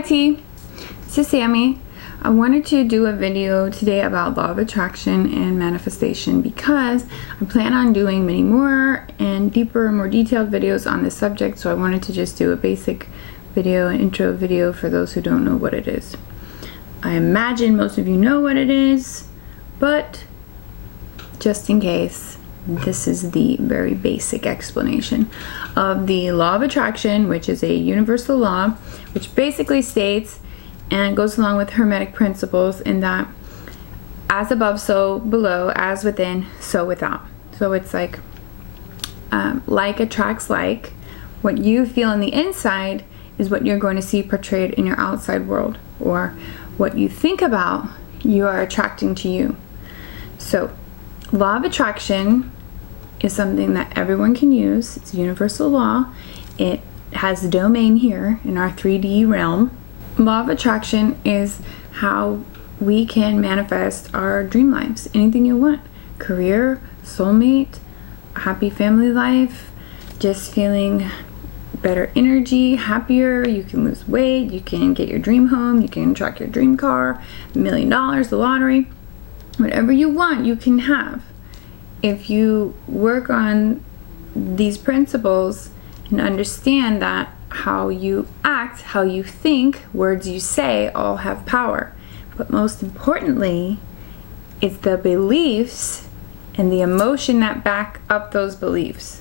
T. This is Sammy. I wanted to do a video today about law of attraction and manifestation because I plan on doing many more and deeper, more detailed videos on this subject. So I wanted to just do a basic video, an intro video for those who don't know what it is. I imagine most of you know what it is, but just in case, this is the very basic explanation of the law of attraction, which is a universal law, which basically states and goes along with Hermetic principles in that as above, so below, as within, so without. So it's like attracts like. What you feel on the inside is what you're going to see portrayed in your outside world, or what you think about, you are attracting to you. So law of attraction is something that everyone can use. It's a universal law. It has a domain here in our 3D realm. Law of attraction is how we can manifest our dream lives. Anything you want. Career, soulmate, happy family life, just feeling better energy, happier. You can lose weight, you can get your dream home, you can attract your dream car, $1 million, the lottery. Whatever you want, you can have. If you work on these principles and understand that how you act, how you think, words you say all have power. But most importantly, it's the beliefs and the emotion that back up those beliefs.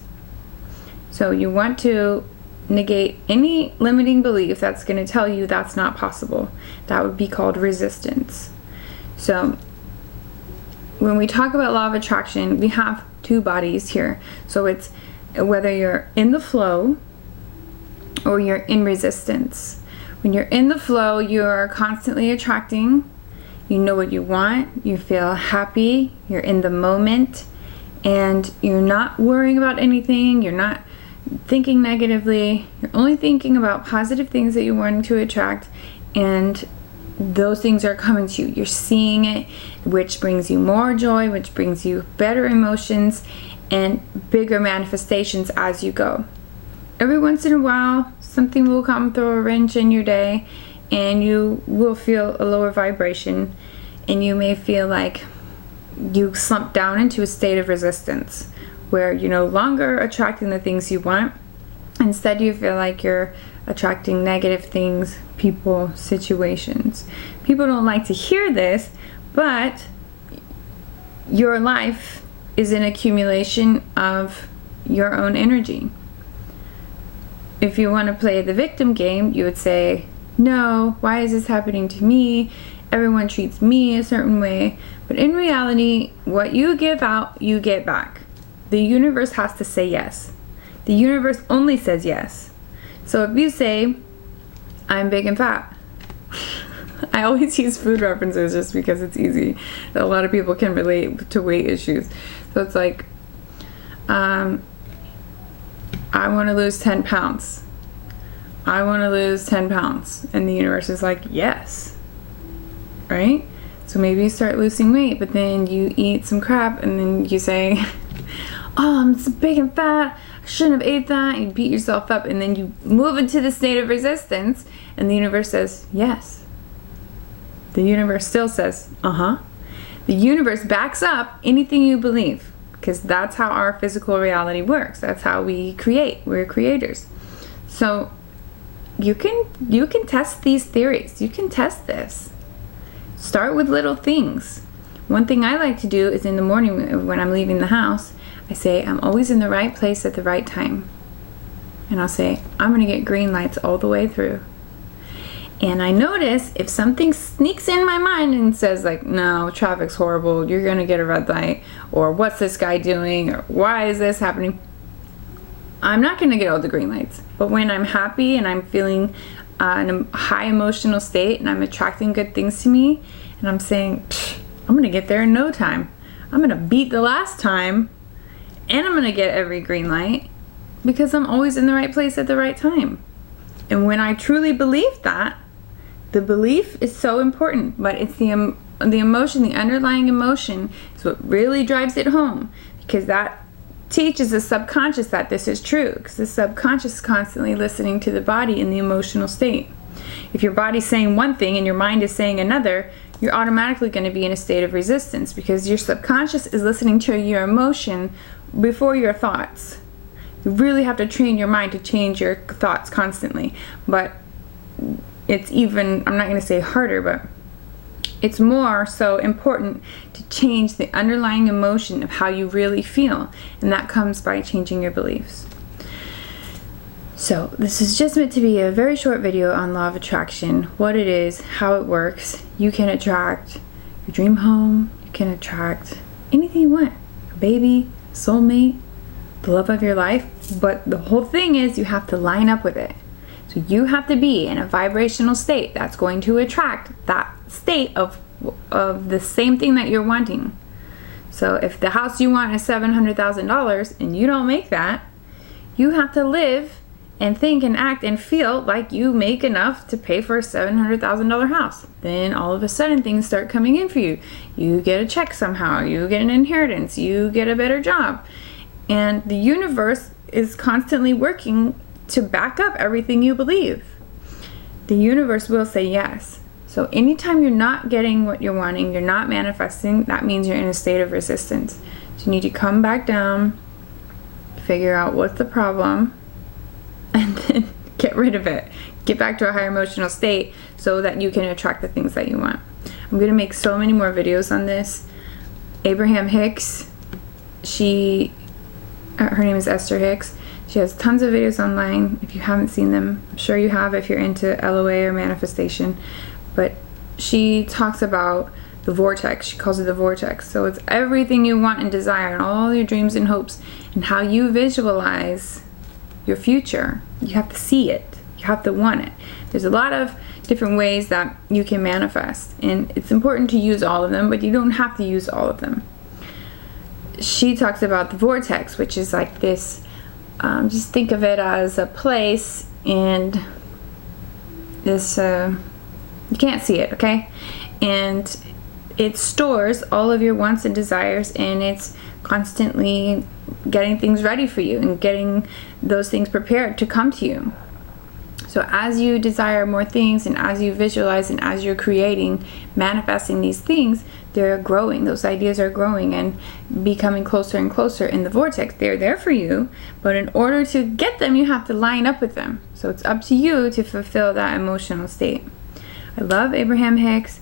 So you want to negate any limiting belief that's going to tell you that's not possible. That would be called resistance. So when we talk about law of attraction, we have two bodies here. So it's whether you're in the flow or you're in resistance. When you're in the flow, you're constantly attracting. You know what you want. You feel happy. You're in the moment. And you're not worrying about anything. You're not thinking negatively. You're only thinking about positive things that you're wanting to attract. And those things are coming to you. You're seeing it, which brings you more joy, which brings you better emotions and bigger manifestations as you go. Every once in a while, something will come, throw a wrench in your day, and you will feel a lower vibration, and you may feel like you slump down into a state of resistance where you're no longer attracting the things you want. Instead, you feel like you're attracting negative things, people, situations. People don't like to hear this, but your life is an accumulation of your own energy. If you want to play the victim game, you would say, no, why is this happening to me? Everyone treats me a certain way. But in reality, what you give out, you get back. The universe has to say yes. The universe only says yes. So if you say, I'm big and fat, I always use food references just because it's easy. A lot of people can relate to weight issues. So it's like, I want to lose 10 pounds. I want to lose 10 pounds. And the universe is like, yes. Right? So maybe you start losing weight, but then you eat some crap and then you say, oh, I'm so big and fat. I shouldn't have ate that. You beat yourself up, and then you move into the state of resistance, and the universe says, yes. The universe still says, uh-huh. The universe backs up anything you believe, because that's how our physical reality works. That's how we create. We're creators. So you can test these theories. You can test this. Start with little things. One thing I like to do is in the morning when I'm leaving the house, I say, I'm always in the right place at the right time. And I'll say, I'm going to get green lights all the way through. And I notice if something sneaks in my mind and says like, no, traffic's horrible, you're going to get a red light, or what's this guy doing, or why is this happening? I'm not going to get all the green lights. But when I'm happy and I'm feeling in a high emotional state and I'm attracting good things to me, and I'm saying, I'm going to get there in no time. I'm going to beat the last time, and I'm going to get every green light because I'm always in the right place at the right time. And when I truly believe that, the belief is so important, but it's the emotion, the underlying emotion is what really drives it home, because that teaches the subconscious that this is true, because the subconscious is constantly listening to the body in the emotional state. If your body's saying one thing and your mind is saying another, you're automatically going to be in a state of resistance because your subconscious is listening to your emotion before your thoughts. You really have to train your mind to change your thoughts constantly. But it's even, I'm not going to say harder, but it's more so important to change the underlying emotion of how you really feel. And that comes by changing your beliefs. So this is just meant to be a very short video on law of attraction, what it is, how it works. You can attract your dream home, you can attract anything you want, a baby, soulmate, the love of your life, but the whole thing is you have to line up with it. So you have to be in a vibrational state that's going to attract that state of the same thing that you're wanting. So if the house you want is $700,000 and you don't make that, you have to live and think and act and feel like you make enough to pay for a $700,000 house. Then all of a sudden things start coming in for you. You get a check somehow, you get an inheritance, you get a better job. And the universe is constantly working to back up everything you believe. The universe will say yes. So anytime you're not getting what you're wanting, you're not manifesting, that means you're in a state of resistance. So you need to come back down, figure out what's the problem, and then get rid of it. Get back to a higher emotional state so that you can attract the things that you want. I'm going to make so many more videos on this. Abraham Hicks, her name is Esther Hicks. She has tons of videos online. If you haven't seen them, I'm sure you have if you're into LOA or manifestation. But she talks about the vortex. She calls it the vortex. So it's everything you want and desire and all your dreams and hopes and how you visualize your future. You have to see it. You have to want it. There's a lot of different ways that you can manifest, and it's important to use all of them, but you don't have to use all of them. She talks about the vortex, which is like this, just think of it as a place, and this, you can't see it, okay? And it stores all of your wants and desires, and it's constantly getting things ready for you and getting those things prepared to come to you. So as you desire more things and as you visualize and as you're creating, manifesting these things, they're growing. Those ideas are growing and becoming closer and closer in the vortex. They're there for you, but in order to get them, you have to line up with them. So it's up to you to fulfill that emotional state. I love Abraham Hicks.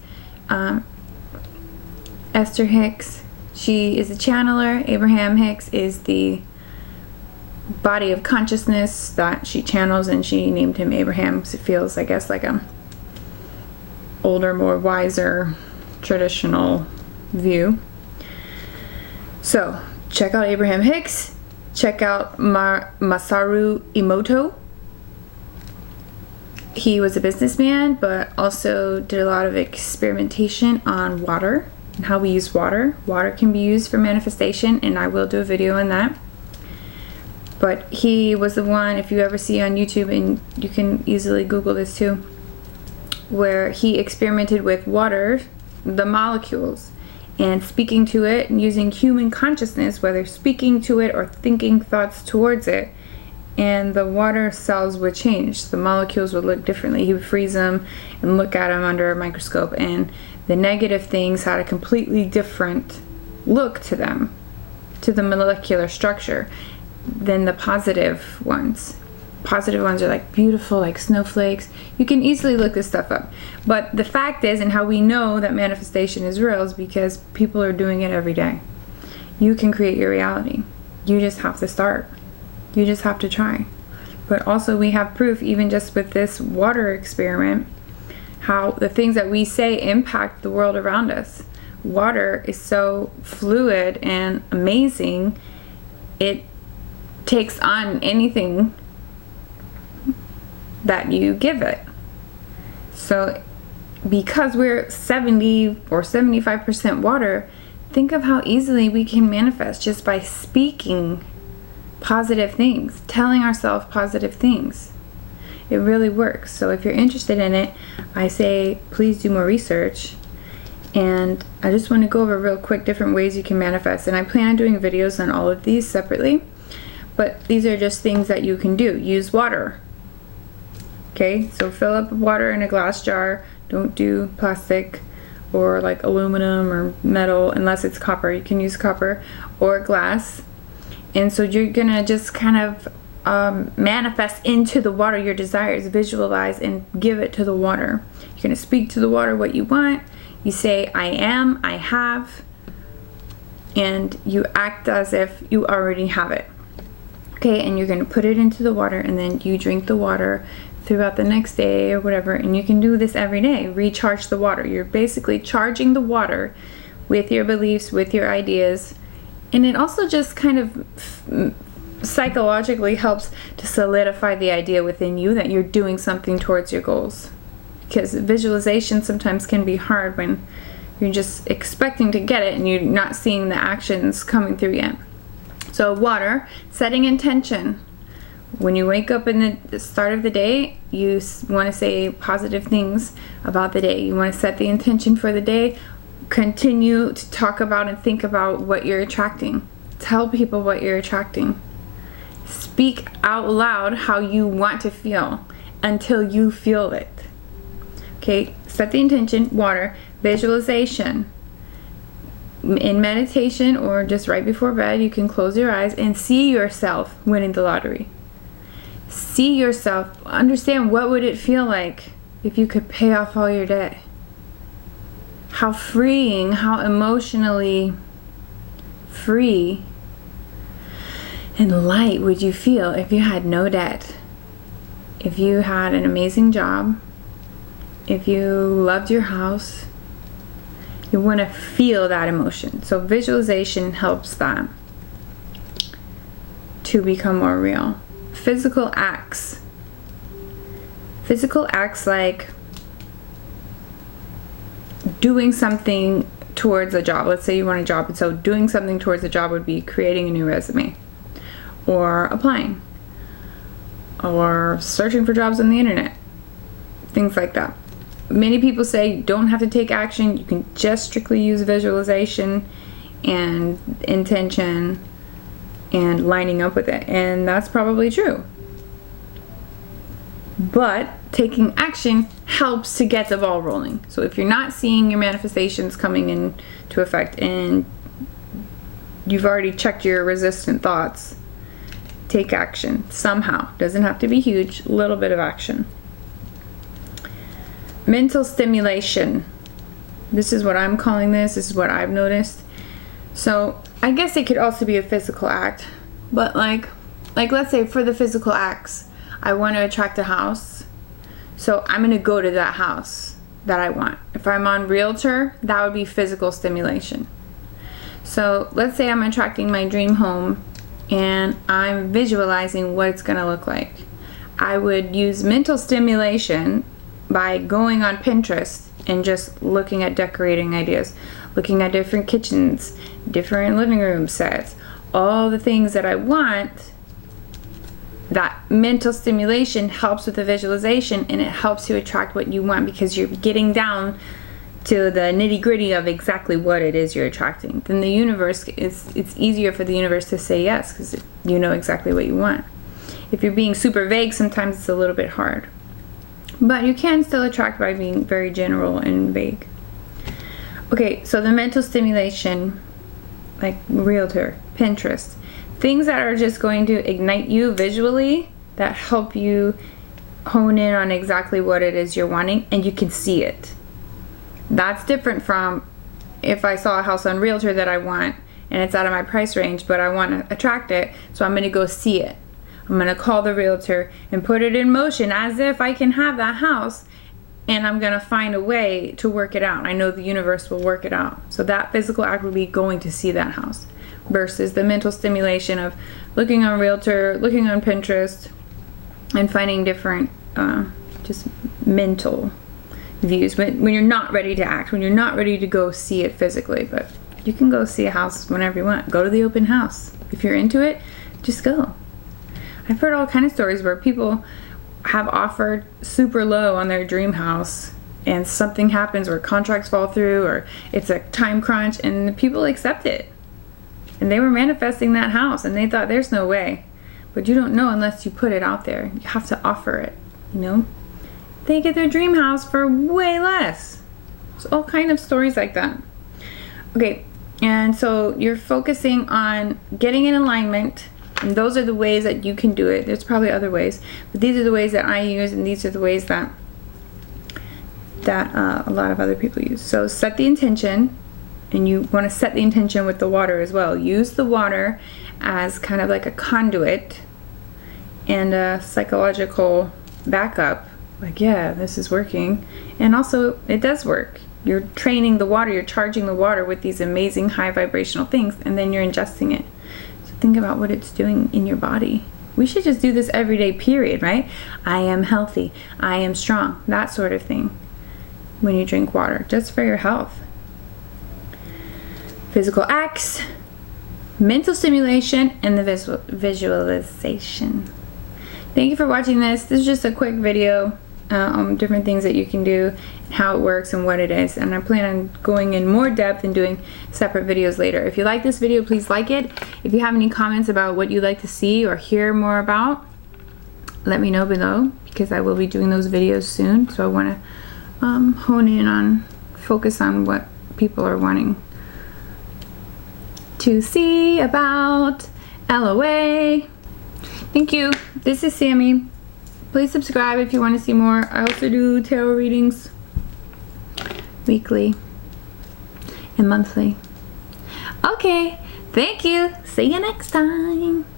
Esther Hicks, she is a channeler. Abraham Hicks is the body of consciousness that she channels, and she named him Abraham because it feels, I guess, like a older, more wiser, traditional view. So check out Abraham Hicks. Check out Masaru Emoto. He was a businessman, but also did a lot of experimentation on water and how we use water. Water can be used for manifestation, and I will do a video on that. But he was the one, if you ever see on YouTube, and you can easily Google this too, where he experimented with water, the molecules, and speaking to it and using human consciousness, whether speaking to it or thinking thoughts towards it, and the water cells would change. The molecules would look differently. He would freeze them and look at them under a microscope, and the negative things had a completely different look to them, to the molecular structure, than the positive ones. Positive ones are like beautiful, like snowflakes. You can easily look this stuff up. But the fact is, and how we know that manifestation is real, is because people are doing it every day. You can create your reality. You just have to start. You just have to try. But also we have proof, even just with this water experiment, how the things that we say impact the world around us. Water is so fluid and amazing. It takes on anything that you give it. So because we're 70 or 75% water, think of how easily we can manifest just by speaking positive things, telling ourselves positive things. It really works. So if you're interested in it, I say please do more research. And I just want to go over real quick different ways you can manifest, and I plan on doing videos on all of these separately. But these are just things that you can do. Use water. Okay, so fill up water in a glass jar. Don't do plastic or like aluminum or metal unless it's copper. You can use copper or glass. And so you're gonna just kind of manifest into the water your desires, visualize and give it to the water. You're gonna speak to the water what you want. You say, I am, I have, and you act as if you already have it. Okay, and you're gonna put it into the water, and then you drink the water throughout the next day or whatever, and you can do this every day. Recharge the water. You're basically charging the water with your beliefs, with your ideas, and it also just kind of psychologically helps to solidify the idea within you that you're doing something towards your goals. Because visualization sometimes can be hard when you're just expecting to get it and you're not seeing the actions coming through yet. So water, setting intention. When you wake up in the start of the day, you want to say positive things about the day. You want to set the intention for the day. Continue to talk about and think about what you're attracting. Tell people what you're attracting. Speak out loud how you want to feel until you feel it. Okay, set the intention, water, visualization. In meditation or just right before bed, you can close your eyes and see yourself winning the lottery. See yourself, understand what would it feel like if you could pay off all your debt. How freeing, how emotionally free and light would you feel if you had no debt? If you had an amazing job, if you loved your house, you want to feel that emotion. So visualization helps that to become more real. Physical acts. Physical acts like doing something towards a job. Let's say you want a job, and so doing something towards a job would be creating a new resume, or applying, or searching for jobs on the internet. Things like that. Many people say you don't have to take action. You can just strictly use visualization and intention and lining up with it, and that's probably true. But taking action helps to get the ball rolling. So if you're not seeing your manifestations coming into effect and you've already checked your resistant thoughts, take action somehow. Doesn't have to be huge, a little bit of action. Mental stimulation. This is what I'm calling this. This is what I've noticed. So I guess it could also be a physical act, but like let's say for the physical acts, I want to attract a house, so I'm going to go to that house that I want. If I'm on Realtor, that would be physical stimulation. So let's say I'm attracting my dream home and I'm visualizing what it's going to look like. I would use mental stimulation by going on Pinterest and just looking at decorating ideas, looking at different kitchens, different living room sets, all the things that I want. That mental stimulation helps with the visualization, and it helps you attract what you want because you're getting down to the nitty-gritty of exactly what it is you're attracting. Then the universe, it's easier for the universe to say yes because you know exactly what you want. If you're being super vague, sometimes it's a little bit hard. But you can still attract by being very general and vague. Okay, so the mental stimulation, like Realtor, Pinterest, things that are just going to ignite you visually, that help you hone in on exactly what it is you're wanting, and you can see it. That's different from if I saw a house on Realtor that I want, and it's out of my price range, but I want to attract it, so I'm going to go see it. I'm going to call the Realtor and put it in motion as if I can have that house, and I'm going to find a way to work it out. I know the universe will work it out. So that physical act would be going to see that house versus the mental stimulation of looking on Realtor, looking on Pinterest, and finding different just mental views when you're not ready to act, when you're not ready to go see it physically. But you can go see a house whenever you want. Go to the open house. If you're into it, just go. I've heard all kind of stories where people have offered super low on their dream house and something happens or contracts fall through or it's a time crunch and the people accept it. And they were manifesting that house and they thought there's no way. But you don't know unless you put it out there. You have to offer it, you know? they get their dream house for way less. There's all kind of stories like that. Okay, and so you're focusing on getting in alignment, and those are the ways that you can do it. There's probably other ways, but these are the ways that I use, and these are the ways that a lot of other people use. So set the intention, and you want to set the intention with the water as well. Use the water as kind of like a conduit and a psychological backup. Like, yeah, this is working. And also, it does work. You're training the water, you're charging the water with these amazing high vibrational things, and then you're ingesting it. So think about what it's doing in your body. We should just do this every day, period, right? I am healthy, I am strong, that sort of thing. When you drink water, just for your health. Physical acts, mental stimulation, and the visualization. Thank you for watching this. This is just a quick video on different things that you can do, how it works and what it is, and I plan on going in more depth and doing separate videos later. If you like this video, please like it. If you have any comments about what you'd like to see or hear more about, let me know below, because I will be doing those videos soon. So I want to hone in on, focus on what people are wanting to see about LOA. Thank you. This is Sammy. Please subscribe if you want to see more. I also do tarot readings weekly and monthly. Okay, thank you. See you next time.